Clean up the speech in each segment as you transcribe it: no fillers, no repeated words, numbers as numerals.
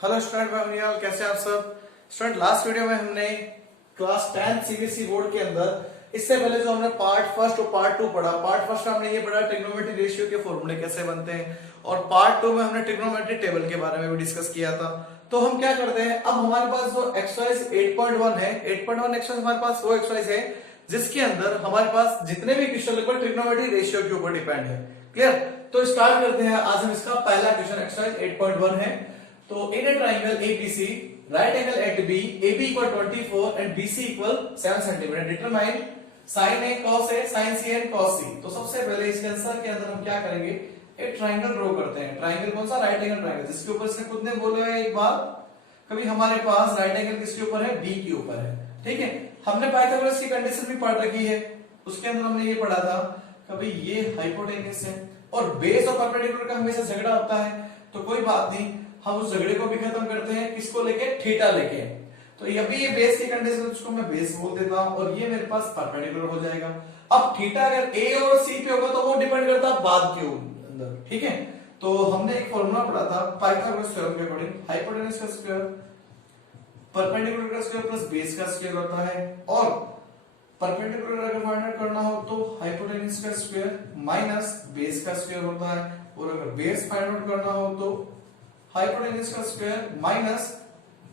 Hello student, मैं अनिल। कैसे आप सब स्टूडेंट? लास्ट वीडियो में हमने क्लास 10 सीबीएसई बोर्ड के अंदर इससे पहले जो हमने पार्ट फर्स्ट और पार्ट टू पढ़ा। पार्ट फर्स्ट में हमने ये पढ़ा ट्रिग्नोमेट्री रेशियो के फॉर्मूले कैसे बनते हैं, और पार्ट टू में हमने ट्रिग्नोमेट्री टेबल के बारे में भी डिस्कस किया था। तो हम क्या करते हैं, अब हमारे पास जो एक्सरसाइज 8.1 है, 8.1 एक्सरसाइज हमारे पास वो एक्सरसाइज है जिसके अंदर हमारे पास जितने भी क्वेश्चन लगभग ट्रिग्नोमेट्री रेशियो के ऊपर डिपेंड है। क्लियर? तो स्टार्ट करते हैं। आज हम इसका पहला क्वेश्चन एक्सरसाइज 8.1 है। तो in a triangle ABC, right angle at B, AB equal 24 and BC equal 7 centimetre, determine sin A cos A sin C and cos C। तो सबसे पहले इसके आंसर के अंदर हम क्या करेंगे, एक ट्राइंगल ड्रॉ करते हैं। ट्राइंगल कौन सा? राइट एंगल ट्राइंगल, जिसके ऊपर इसने खुद ने बोला है एक बार कभी हमारे पास राइट एंगल किसके ऊपर है? B के ऊपर है। ठीक है, हमने पाइथागोरस की कंडीशन भी पढ़ रखी है। उसके अंदर हमने ये पढ़ा था कभी ये हाइपोटेन्यूस है और बेस और परपेंडिकुलर का हमेशा झगड़ा होता है। तो कोई बात नहीं, हम उस झगड़े को भी खत्म करते हैं। किसको लेके? थीटा लेके। तो अभी ये बेस की कंडीशन, उसको मैं बेस बोल देता हूं और ये मेरे पास परपेंडिकुलर हो जाएगा। अब थीटा अगर ए और सी पे होगा तो वो डिपेंड करता है बाद के अंदर। ठीक है, तो हमने एक फॉर्मूला पढ़ा था पाइथागोरस थ्योरम के अकॉर्डिंग, हाइपोटेन्यूस का स्क्वायर परपेंडिकुलर का स्क्वायर प्लस बेस का स्क्वायर होता है, और परपेंडिकुलर अगर फाइंड आउट करना हो तो हाइपोटेन्यूस का स्क्वायर माइनस बेस का स्क्वायर होता है, और अगर बेस फाइंड आउट करना हो तो हाइपोटेन्यूस का स्क्वायर माइनस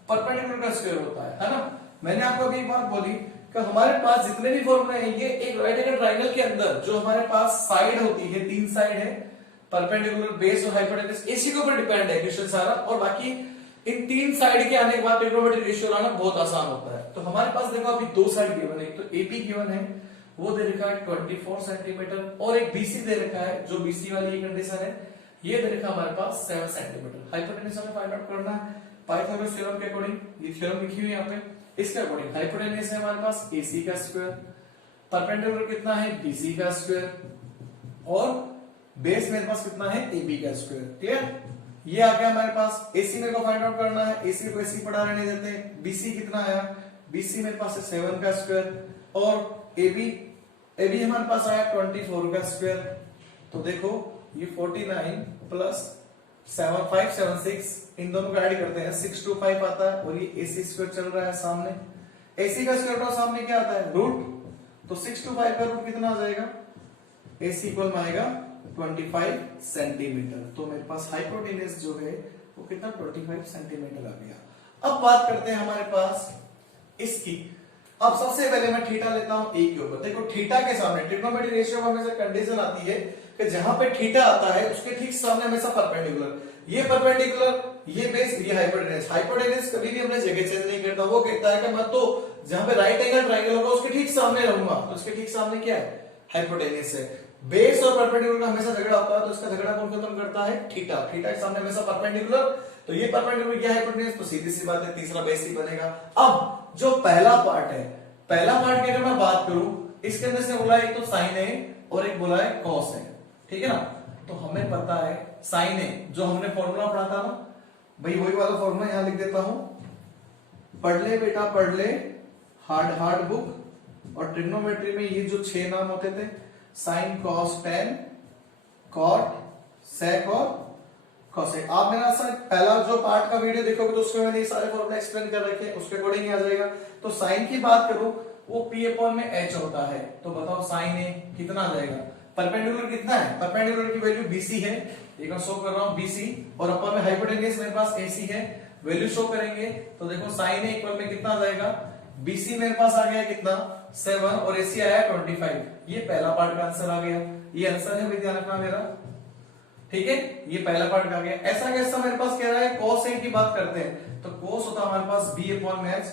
परपेंडिकुलर का स्क्वायर होता है ना। मैंने आपको अभी एक बात बोली कि हमारे पास जितने भी फॉर्मूले हैं, ये एक राइट एंगल ट्रायंगल के अंदर जो हमारे पास साइड होती है, तीन साइड है, परपेंडिकुलर, बेस और हाइपोटेन्यूस, इसी के ऊपर डिपेंड है क्वेश्चन सारा। और बाकी इन तीन साइड के आने के बाद ट्रिग्नोमेट्री रेशियो लाना बहुत आसान होता है। तो हमारे पास देखो अभी दो साइड गिवन है, एक तो एबी गिवन है, वो दे रखा है 24 सेंटीमीटर, और एक बीसी दे रखा है, जो बीसी वाली कंडीशन है, ये दे रखा हमारे पास 7 सेंटीमीटर। हाइपोटेन्यूस हमें फाइंड आउट करना है पाइथागोरस थ्योरम के अकॉर्डिंग। ये थ्योरम लिखी हुई है यहाँ पे, इसके अकॉर्डिंग हाइपोटेन्यूस है हमारे पास AC का स्क्वायर, परपेंडिकुलर कितना है? BC का स्क्वायर, और बेस मेरे पास कितना है? AB का स्क्वायर। क्लियर? ये आ गया हमारे पास। AC मेरे को फाइंड आउट करना है, AC को AC पढ़ा रहने देते हैं। BC कितना आया? BC मेरे पास है 7 का स्क्वायर, और AB हमारे पास आया 24 का स्क्वायर। तो देखो ये 49 प्लस 7 576, इन दोनों को ऐड करते हैं 625 आता है, और ये AC स्क्वायर चल रहा है सामने। AC का स्क्वायर रूट सामने क्या आता है? रूट। तो 625 का रूट कितना आ जाएगा? AC इक्वल में आएगा 25 सेंटीमीटर। तो मेरे पास हाइपोटेन्यूस जो है वो कितना? 25 सेंटीमीटर आ गया। अब बात करते हैं हमारे पास इसकी। अब सबसे पहले मैं थीटा लेता हूं ए के ऊपर। देखो थीटा के सामने ट्रिग्नोमेट्री रेशियो में हमेशा कंडीशन आती है कि जहां पे थीटा आता है उसके ठीक सामने हमेशा परपेंडिकुलर, ये परपेंडिकुलर, ये बेस, ये हाइपोटेन्यूस। हाइपोटेन्यूस कभी भी अपने जगह चेंज नहीं करता। वो कहता है कि मैं तो जहां पे राइट एंगल ट्रायंगल होगा उसके ठीक सामने रहूंगा। तो उसके ठीक सामने क्या है? हाइपोटेन्यूस है। बेस और परपेंडिकुलर का हमेशा झगड़ा होता है, तो इसका झगड़ा कौन खत्म करता है? थीटा। थीटा के सामने हमेशा परपेंडिकुलर, तो ये परपेंडिकुलर क्या है? हाइपोटेन्यूस। तो सीधी सी बात है, तीसरा बेस ही बनेगा। अब जो पहला पार्ट है, पहला पार्ट की अगर मैं बात करूं, इसके अंदर से बोला एक तो साइन ए और एक बोला है कॉस ए। ठीक है ना? तो हमें पता है साइन ए, जो हमने फॉर्मूला पढ़ा था ना भाई, वही वाला फॉर्मूला यहां लिख देता हूं। पढ़ ले बेटा, पढ़ ले, हार्ड बुक। और ट्रिग्नोमेट्री में ये जो 6 नाम होते थे, साइन, कॉस, टेन, कॉट, सेक और कोसेक। आप मेरा सर पहला जो पार्ट का वीडियो देखोगे तो उसमें मैंने ये सारे फॉर्मूले एक्सप्लेन कर रखे हैं, उसके अकॉर्डिंग ही आ जाएगा। तो साइन की बात करूं, वो P अपॉन में H होता है। तो बताओ साइन ए कितना आ जाएगा? परपेंडिकुलर कितना है? परपेंडिकुलर की वैल्यू BC है, एक मैं शो कर रहा हूं BC, और अपॉन में हाइपोटेन्यूस मेरे पास AC है, वैल्यू शो करेंगे। तो देखो साइन ए इक्वल में कितना आ जाएगा? BC मेरे पास आ गया कितना? 7, और AC आया 25। ये पहला पार्ट का आंसर आ गया। ये आंसर है, ध्यान रखना मेरा। ठीक है, ये पहला पार्ट आ गया। ऐसा कैसा मेरे पास कह रहा है cos A की बात करते हैं, तो cos होता है हमारे पास B अपॉन में H,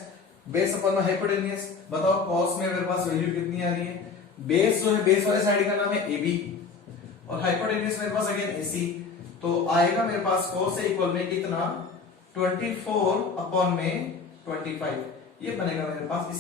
बेस अपॉन में हाइपोटेन्यूस। बताओ cos में मेरे पास वैल्यू कितनी आ रही है? बेस जो है, बेस वाले साइड का नाम है AB, और हाइपोटेन्यूस मेरे पास अगेन AC। तो आएगा मेरे पास cos A इक्वल में कितना? 24 अपॉन में 25। ये बनेगा मेरे पास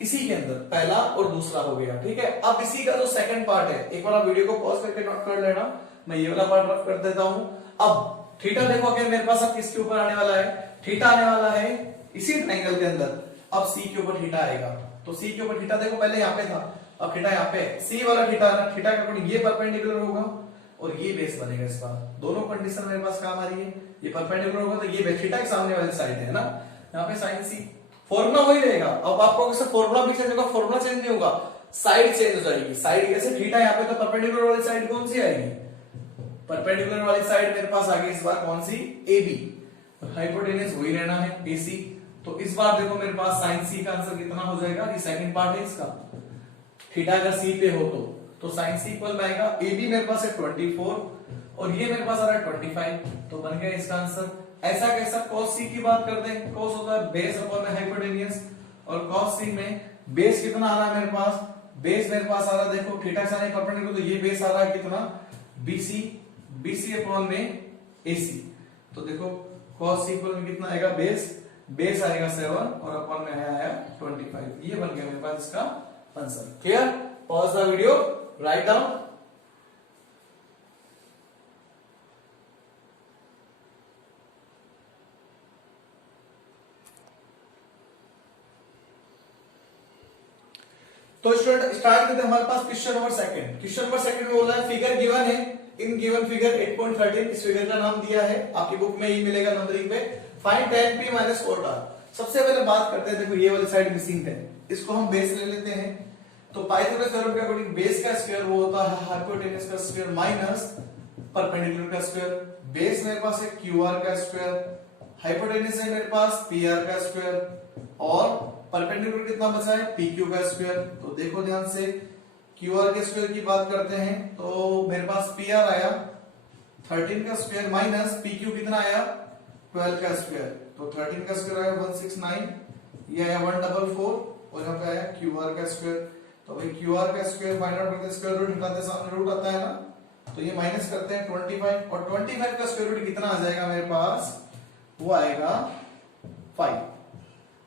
इसी के अंदर पहला और दूसरा हो गया। ठीक है, अब इसी का जो सेकंड पार्ट है, एक बार आप वीडियो को पॉज करके नोट कर लेना, मैं ये वाला पार्ट रफ कर देता हूं। अब थीटा देखो अगर मेरे पास अब किसके ऊपर आने वाला है? थीटा आने वाला है इसी ट्रायंगल के अंदर। अब C के ऊपर थीटा आएगा, तो C के ऊपर थीटा देखो पहले यहाँ पे था, अब थीटा यहाँ पे। C वाला थीटा, थीटा का अकॉर्डिंग ये परपेंडिकुलर होगा, और ये बेस बनेगा इस बार। दोनों कंडीशन मेरे पास काम आ रही है। ये परपेंडिकुलर होगा तो ये बेस थीटा के सामने वाली साइड है ना, यहाँ पे साइन सी, फॉर्मूला वही रहेगा। अब आपको अगर फॉर्मूला भी चेंज होगा, फॉर्मूला चेंज नहीं होगा, साइड चेंज हो जाएगी। साइड कैसे, थीटा यहाँ पे तो परपेंडिकुलर वाली साइड कौन सी आएगी, परपेंडिकुलर वाली साइड मेरे पास आ गई इस बार कौन सी, ए बी, हाइपोटेनस वही रहना है ए सी। तो इस बार देखो मेरे पास साइन सी का आंसर कितना हो जाएगा, ये सेकंड पार्ट है इसका, थीटा अगर सी पे हो तो साइन सी इक्वल में आएगा ए बी मेरे पास है 24 और ये मेरे पास आ रहा है 25, तो बन गया इसका आंसर। ऐसा कैसा, cos सी की बात करते हैं, cos होता है बेस अपॉन में हाइपोटेनियस, और cos सी में बेस कितना आ रहा है मेरे पास, बेस मेरे पास आ रहा है देखो थीटा के साथ परपेंडिकुलर, तो ये बेस आ रहा है कितना, BC, BC अपॉन में AC। तो देखो cos सी इक्वल में कितना आएगा, बेस आएगा 7 और अपॉन में आया 25। ये बन गया मेरे पास इसका answer. Clear, pause the video, write down. तो स्टूडेंट स्टार्ट करते हैं हमारे पास question number second. Question number second में बोला है फिगर गिवन है, इन गिवन फिगर 8.13, इस फिगर का नाम दिया है, आपकी बुक में ही मिलेगा नंबरिंग पे। Find tan p minus cot r। सबसे पहले बात करते हैं, देखो ये वाली साइड मिसिंग है, इसको हम बेस ले लेते हैं। तो पाइथागोरस थ्योरम के अकॉर्डिंग बेस का स्क्वायर वो होता है हाइपोटेनस का स्क्वायर माइनस परपेंडिकुलर का स्क्वायर। बेस मेरे पास है QR का स्क्वायर, हाइपोटेनस है मेरे पास PR का स्क्वायर और परपेंडिकुलर कितना बचा है, PQ का स्क्वायर। तो देखो ध्यान से, QR के स्क्वायर की बात करते हैं तो मेरे पास PR आया 13 का स्क्वायर माइनस PQ कितना आया 12 का स्क्वायर। तो 13 का स्क्वायर आया 169, ये आया 144 और यहाँ पे आया QR का स्क्वायर। तो भाई QR का स्क्वायर माइनस करते स्क्वायर रूट निकालते सामने रूट आता है ना, तो ये माइनस करते हैं 25 और 25 का स्क्वायर रूट कितना आ जाएगा मेरे पास, वो आएगा 5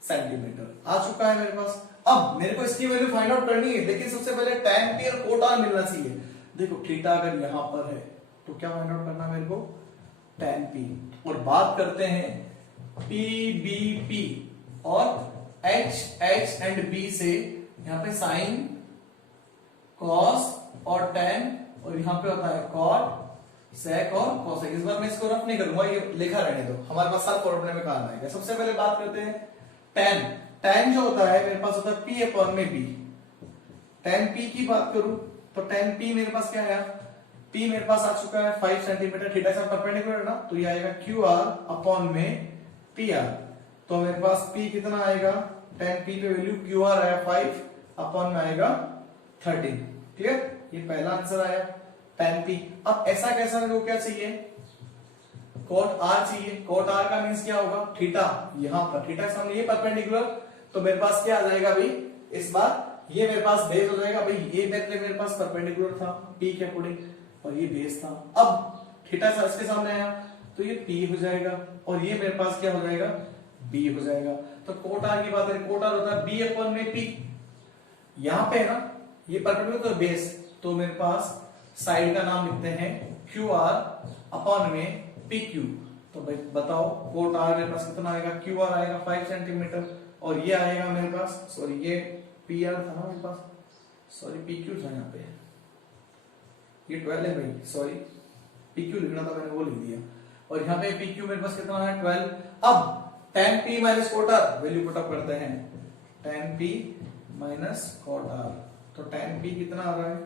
सेंटीमीटर आ चुका है मेरे पास। अब मेरे को इसकी वैल्यू फाइंड आउट करनी है, लेकिन सबसे पहले tan p और cot r मिलना चाहिए। देखो थीटा अगर यहां पर है तो क्या फाइंड आउट करना है मेरे को, tan p, और बात करते हैं p b p और h एंड b से, यहाँ पे साइन cos और tan और यहाँ पे होता है cot sec और cosec। इस बार मैं इसको रफ नहीं करूंगा, ये लिखा रहने दो, हमारे पास सात फॉर्मूले में काम आएगा। सबसे पहले बात करते हैं tan जो होता है मेरे पास होता है p अपॉन में b। tan p की बात करूं तो tan p मेरे पास क्या आया, p मेरे पास आ चुका है 5 सेंटीमीटर, थीटा से परपेंडिकुलर है ना, तो ये आएगा QR अपॉन में PR। तो मेरे पास p कितना आएगा, tan p पे वैल्यू QR आया 5 अपॉन में आएगा 13। क्लियर, ये पहला आंसर आया tan p। अब ऐसा कैसा मेरे को क्या चाहिए, cot r चाहिए। cot r का मींस क्या होगा, थीटा, यहां पर थीटा के सामने ये परपेंडिकुलर, तो मेरे पास क्या आ जाएगा भाई, इस बार ये मेरे पास बेस हो जाएगा भाई, ये मेरे पास परपेंडिकुलर था p के अकॉर्डिंग और ये बेस था। अब थीटा इसके सामने आया तो ये p हो जाएगा और ये मेरे पास क्या हो जाएगा, b हो जाएगा। तो cot r की बात करें, cot r होता है b अपॉन में p, यहां पे है ना ये परपेंडिकुलर तो बेस, तो मेरे पास साइड का नाम लिखते हैं QR अपॉन में PQ। तो भाई बताओ cot r मेरे पास कितना आएगा, QR आएगा 5 सेंटीमीटर और ये आएगा मेरे पास, सॉरी ये PR था ना मेरे पास, सॉरी PQ था यहाँ पे, ये 12 है भाई, सॉरी PQ लिखना था मैंने, वो लिख दिया। और यहाँ पे PQ मेरे पास कितना है 12। अब tan p minus cot r value put up करते हैं, tan p minus cot r, तो tan p कितना आ रहा है,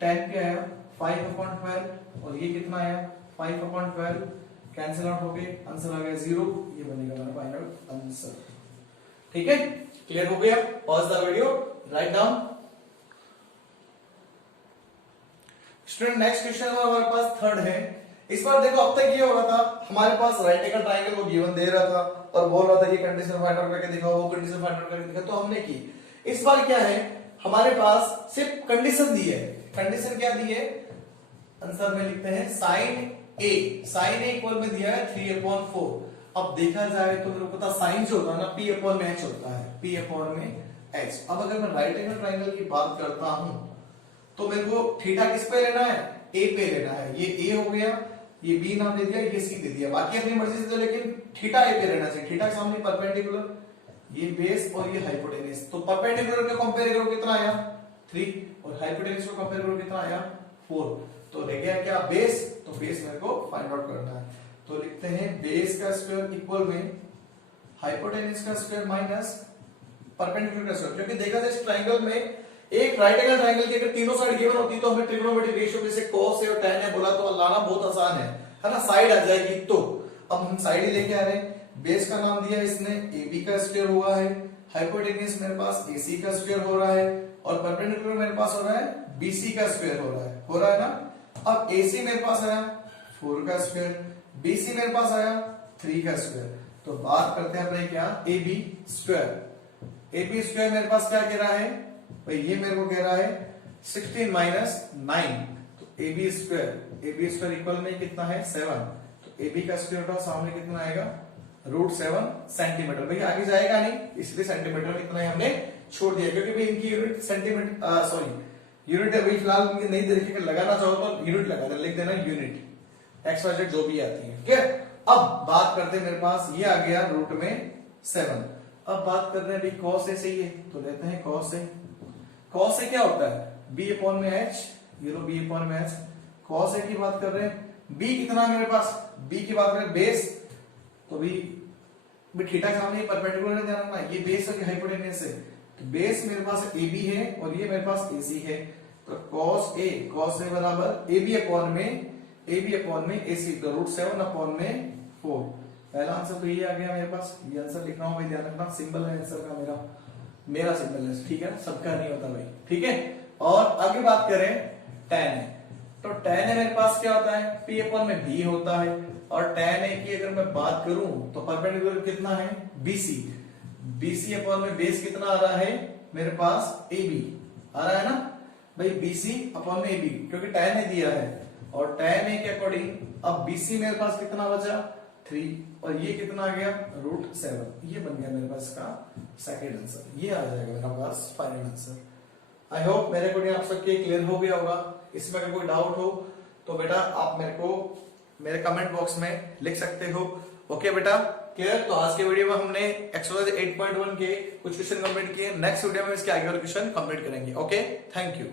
tan p आया 5/12 और ये कितना आया 5/12, कैंसिल आउट हो गए, आंसर आ गया 0, ये बनेगा मेरा फाइनल आंसर। ठीक है, क्लियर हो गया, pause the video, write down. Student next question हमारे पास थर्ड है। इस बार देखो अब तक ये हो रहा था हमारे पास राइट एंगल ट्रायंगल को गिवन दे रहा था और बोल रहा था ये कंडीशन फाइंड आउट करके दिखाओ, वो कंडीशन फाइंड आउट करके दिखाओ, तो हमने की। इस बार क्या है, हमारे पास सिर्फ कंडीशन दी है। कंडीशन क्या दी है, आंसर में लिखते हैं साइन ए इक्वल में दिया है 3/4। अब देखा जाए तो मेरे को पता साइन जो होता है ना p अपॉन में h होता है, p अपॉन में h। अब अगर मैं राइट एंगल ट्रायंगल की बात करता हूं तो मेरे को थीटा किस पे लेना है, a पे लेना है। ये a हो गया, ये b नाम दे दिया, ये c दे दिया, बाकी अपनी मर्जी से दो, लेकिन थीटा a पे लेना चाहिए। थीटा के सामने परपेंडिकुलर, ये बेस और ये हाइपोटेनस। तो परपेंडिकुलर को कंपेयर करो कितना आया 3 और हाइपोटेनस को कंपेयर करो कितना आया 4। तो रह गया क्या बेस, तो बेस मेरे को फाइंड आउट करना है। तो लिखते हैं बेस का स्क्वायर इक्वल में हाइपोटेन्यूज का स्क्वायर माइनस परपेंडिकुलर का स्क्वायर, क्योंकि देखा जाए इस ट्रायंगल में एक राइट एंगल ट्रायंगल की अगर तीनों साइड गिवन होती तो हमें ट्रिग्नोमेट्रिक रेशियो जैसे cos है और tan है बोला तो लाना बहुत आसान है ना, साइड आ जाएगी। तो अब हम साइड ही लेके आ रहे हैं, बेस का नाम दिया इसने AB का स्क्वायर हुआ है, हाइपोटेन्यूज मेरे पास AC का स्क्वायर हो रहा है और परपेंडिकुलर मेरे पास हो रहा है BC का स्क्वायर हो रहा है ना। अब AC मेरे पास आया 4 का स्क्वायर, BC मेरे पास आया 3 का स्क्वायर। तो बात करते हैं अपने क्या AB स्क्वायर। AB स्क्वायर मेरे पास क्या कह रहा है भाई, ये मेरे को कह रहा है 16 माइनस 9, तो AB स्क्वायर इक्वल में कितना है 7, तो AB का स्क्वायर उठा सामने कितना आएगा √7 सेंटीमीटर। भाई आगे जाएगा नहीं इसलिए सेंटीमीटर में इतना ही हमने छोड़ दिया, क्योंकि भाई इनकी यूनिट सेंटीमीटर यूनिट है भाई, फिलहाल नहीं दे रखी, लगाना चाहो तो यूनिट लगा दे, लिख देना यूनिट XYZ जो भी आती है, ठीक है। अब बात करते हैं मेरे पास ये आ गया √7। अब बात कर रहे हैं भाई cos A सही है, तो लेते हैं cos A। cos A क्या होता है B अपॉन में H, ये लो B अपॉन में H। cos A की बात कर रहे हैं, B कितना है मेरे पास, B की बात करें बेस, तो भी थीटा के सामने परपेंडिकुलर है, ध्यान रखना ये बेस और हाइपोटेन्यूज है, तो बेस मेरे पास AB है और ये मेरे पास AC है, तो cos A बराबर AB अपॉन में AC, तो √7 अपॉन में 4। पहला आंसर तो ये आ गया मेरे पास, ये आंसर लिख रहा हूं भाई, ध्यान रखना सिंबल है आंसर का, मेरा सिंबल है, ठीक है, सबका नहीं होता भाई, ठीक है। और आगे बात करें tan A, तो tan A मेरे पास क्या होता है P अपॉन में B होता है, और tan A की अगर मैं बात करूं तो परपेंडिकुलर कितना है BC अपॉन में बेस कितना आ रहा है मेरे पास AB आ रहा है ना भाई, BC अपॉन में AB, क्योंकि tan A दिया है और tan A के अकॉर्डिंग अब BC मेरे पास कितना बचा 3 और ये कितना आ गया √7, ये बन गया मेरे पास का सेकंड आंसर, ये आ जाएगा मेरे पास फाइनल आंसर। आई होप मेरे अकॉर्डिंग आप सबके क्लियर हो गया होगा। इसमें अगर कोई डाउट हो तो बेटा आप मेरे को मेरे कमेंट बॉक्स में लिख सकते हो। ओके बेटा क्लियर। तो आज के वीडियो में हमने एक्सरसाइज 8.1 के कुछ क्वेश्चन कंप्लीट किए, नेक्स्ट वीडियो में इसके आगे और क्वेश्चन कंप्लीट करेंगे। Okay thank you.